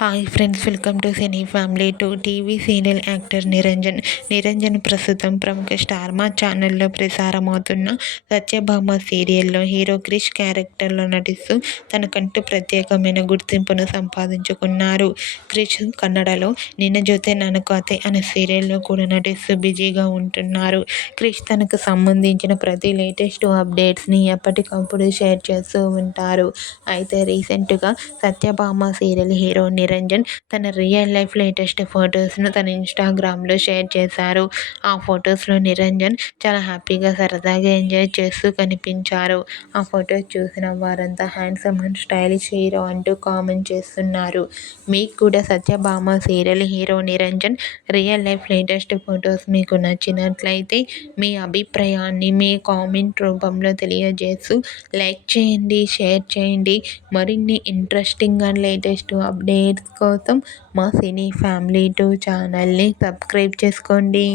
Hi friends, welcome to cine family. TV serial actor Niranjan ప్రస్తుతం ప్రముఖ star మా ఛానల్లో ప్రసారమవుతున్న సత్యభామ సీరియల్లో హీరో క్రిష్ క్యారెక్టర్లో నటిస్తూ తనకంటూ ప్రత్యేకమైన గుర్తింపును సంపాదించుకున్నారు. క్రిష్ కన్నడలో నిన్న జొతే నన్ను కథే అనే సీరియల్లో కూడా నటిస్తూ బిజీగా ఉంటున్నారు. క్రిష్ తనకు సంబంధించిన ప్రతి లేటెస్ట్ అప్డేట్స్ని ఎప్పటికప్పుడు షేర్ చేస్తూ ఉంటారు. అయితే రీసెంట్గా సత్యభామ సీరియల్ హీరో నిరంజన్ తన రియల్ లైఫ్ లేటెస్ట్ ఫొటోస్ను తన ఇన్స్టాగ్రామ్లో షేర్ చేశారు. ఆ ఫొటోస్లో నిరంజన్ చాలా హ్యాపీగా సరదాగా ఎంజాయ్ చేస్తూ కనిపించారు. ఆ ఫొటోస్ చూసిన వారంతా హ్యాండ్సమ్ అండ్ స్టైలిష్ హీరో అంటూ కామెంట్ చేస్తున్నారు. మీకు కూడా Satyabhama serial hero Niranjan real life latest photos మీకు నచ్చినట్లయితే మీ అభిప్రాయాన్ని మీ కామెంట్ రూపంలో తెలియజేస్తూ లైక్ చేయండి, షేర్ చేయండి. మరిన్ని ఇంట్రెస్టింగ్ అండ్ లేటెస్ట్ అప్డేట్స్ కోసం మా సినీ ఫ్యామిలీ 2 ఛానల్ని సబ్స్క్రైబ్ చేసుకోండి.